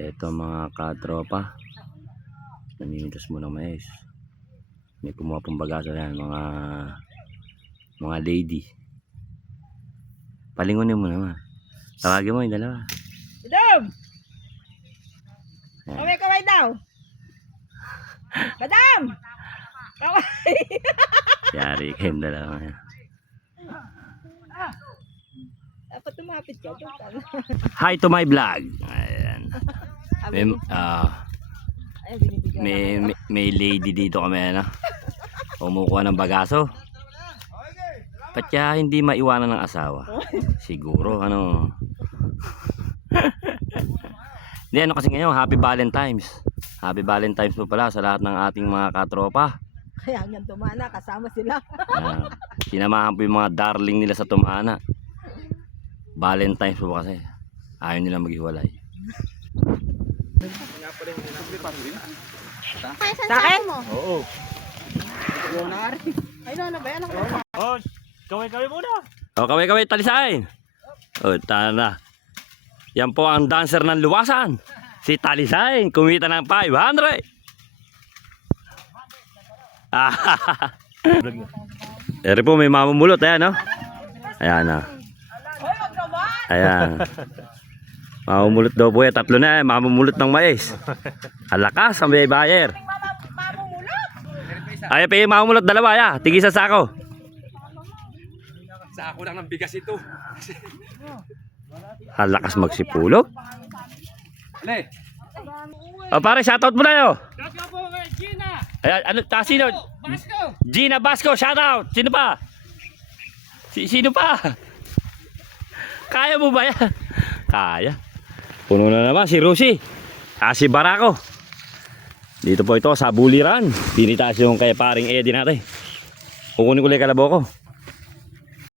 Ito mga katropa. Namimitas mo ng mais. May kumuha pong bagaso yan. Mga mga lady. Palingunin mo naman. Tawagin mo yung dalawa. Ayan. Kaway kaway daw. Madam! Kaway! Yari kayong dalawa. Dapat tumapit ka. Hi to my vlog. May, ah, may, may, may lady dito kami ano. Kumukuha ng bagaso. Ba't kaya hindi maiwanan ng asawa? Siguro, ano. Hindi, ano kasi ngayon, Happy Valentine's. Happy Valentine's po pala sa lahat ng ating mga katropa. Kaya hanggang tumana, kasama sila. Ayan. Sinamahan po yung mga darling nila sa Tumana. Valentine's po kasi. Ayaw nila maghiwalay. Sa akin? Oo. Ay, no, ano ba yan? Oh, kaway-kaway muna. O, kaway kaway talisain. O, tana. Yan po ang dancer ng luwasan. Si Talisain, kumita ng 500. Ah, Ere po, may mamumulot. Ayan, no? Ayan, no? Ayan. Mamumulot daw po yan. Tatlo na eh. Mamumulot ng mais. Halakas ang may bayer. Ay, pa yung mamumulot dalawa, ya. Tigi sa sako. Sa ako lang ng bigas ito. Halakas magsipulog. Ale. O pare, shoutout mo na yo. Kaka po kay Gina. Ayan, ano, ta, sino? Basco. Gina Basco, shoutout. Sino pa? Si, sino pa? Kaya mo ba yan? Kaya. Puno na naman si Rusi. Ah, si Barako. Dito po ito sa Buliran. Pinitaas yung kay paring Eddie natin. Kukunin ko lang yung kalabo ko.